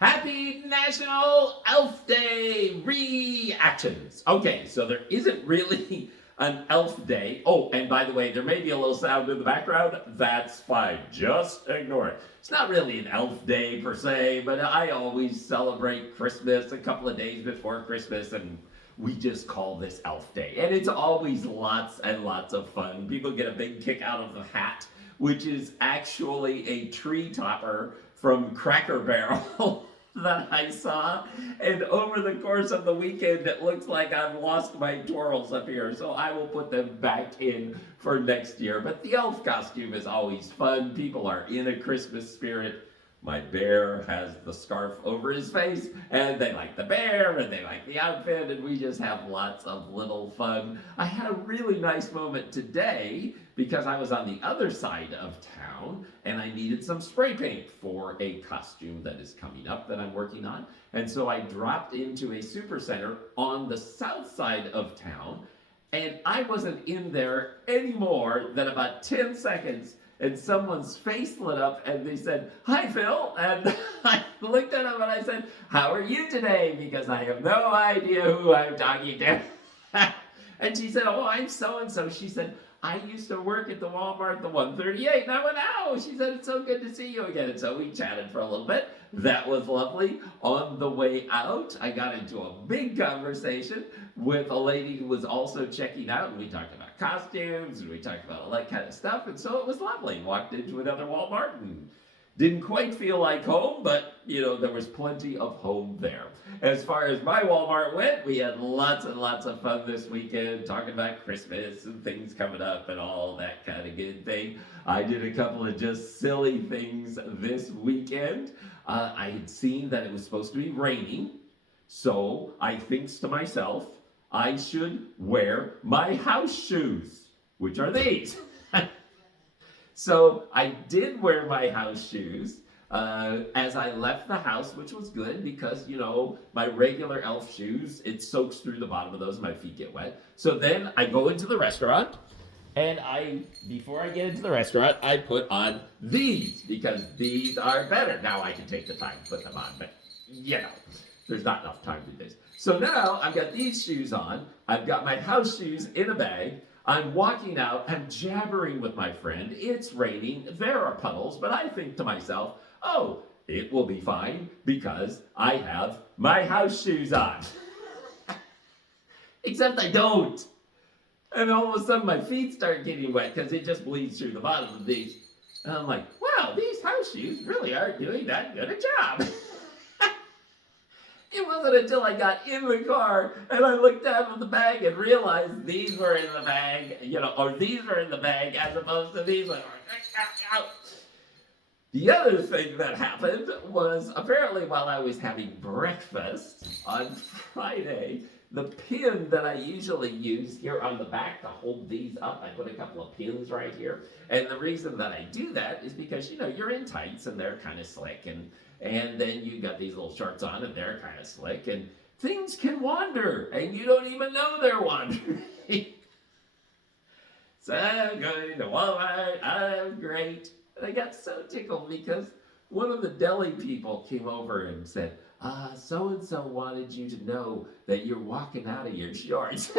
Happy National Elf Day reactions. Okay, so there isn't really an Elf Day. Oh, and by the way, there may be a little sound in the background. That's fine. Just ignore it. It's not really an Elf Day per se, but I always celebrate Christmas a couple of days before Christmas, and we just call this Elf Day. And it's always lots and lots of fun. People get a big kick out of the hat, which is actually a tree topper from Cracker Barrel. That I saw, and over the course of the weekend, it looks like I've lost my twirls up here, so I will put them back in for next year. But the elf costume is always fun. People are in a Christmas spirit. My bear has the scarf over his face, and they like the bear, and they like the outfit, and we just have lots of little fun. I had a really nice moment today because I was on the other side of town, and I needed some spray paint for a costume that is coming up that I'm working on. And so I dropped into a super center on the south side of town, and I wasn't in there any more than about 10 seconds, and someone's face lit up and they said, "Hi, Phil." And I looked at him and I said, "How are you today?" Because I have no idea who I'm talking to. And she said, "Oh, I'm so and so." She said, "I used to work at the Walmart, the 138. And I went, "Oh," she said, "it's so good to see you again." And so we chatted for a little bit. That was lovely. On the way out, I got into a big conversation with a lady who was also checking out, and we talked about costumes, and we talked about all that kind of stuff. And so it was lovely. Walked into another Walmart and didn't quite feel like home, but there was plenty of home there. As far as my Walmart went, we had lots and lots of fun this weekend talking about Christmas and things coming up and all that kind of good thing. I did a couple of just silly things this weekend. I had seen that it was supposed to be raining, so I thinks to myself, I should wear my house shoes, which are these. So I did wear my house shoes as I left the house, which was good because, my regular elf shoes, it soaks through the bottom of those, my feet get wet. So then I go into the restaurant, and before I get into the restaurant, I put on these because these are better. Now I can take the time to put them on, but there's not enough time to do this. So now I've got these shoes on, I've got my house shoes in a bag, I'm walking out, I'm jabbering with my friend, it's raining, there are puddles, but I think to myself, oh, it will be fine because I have my house shoes on. Except I don't. And all of a sudden my feet start getting wet because it just bleeds through the bottom of these. And I'm like, wow, these house shoes really aren't doing that good a job. It wasn't until I got in the car and I looked down at the bag and realized these were in the bag, or these were in the bag as opposed to these. The other thing that happened was apparently while I was having breakfast on Friday, the pin that I usually use here on the back to hold these up, I put a couple of pins right here. And the reason that I do that is because, you're in tights and they're kind of slick, and then you got these little shorts on and they're kind of slick, and things can wander and you don't even know they're wandering. So I'm going to Walmart, I'm great. And I got so tickled because one of the deli people came over and said, so-and-so wanted you to know that you're walking out of your shorts.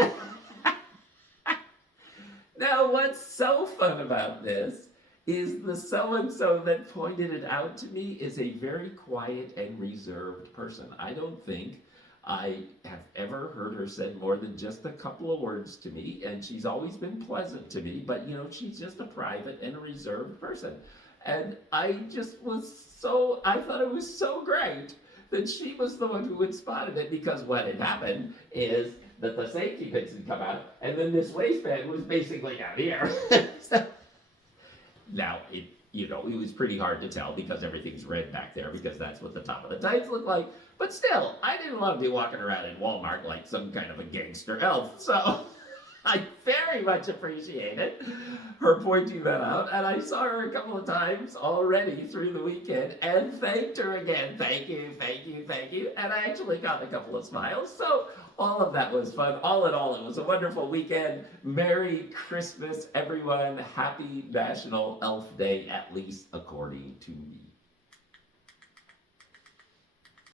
Now, what's so fun about this is the so-and-so that pointed it out to me is a very quiet and reserved person. I don't think I have ever heard her say more than just a couple of words to me, and she's always been pleasant to me, but she's just a private and a reserved person. And I thought it was so great that she was the one who had spotted it, because what had happened is that the safety pins had come out, and then this waistband was basically out here. So, now, it was pretty hard to tell because everything's red back there because that's what the top of the tights look like. But still, I didn't want to be walking around in Walmart like some kind of a gangster elf. So I very much appreciated her pointing that out. And I saw her a couple of times already through the weekend and thanked her again. Thank you, thank you, thank you. And I actually got a couple of smiles. So all of that was fun. All in all, it was a wonderful weekend. Merry Christmas, everyone. Happy National Elf Day, at least according to me.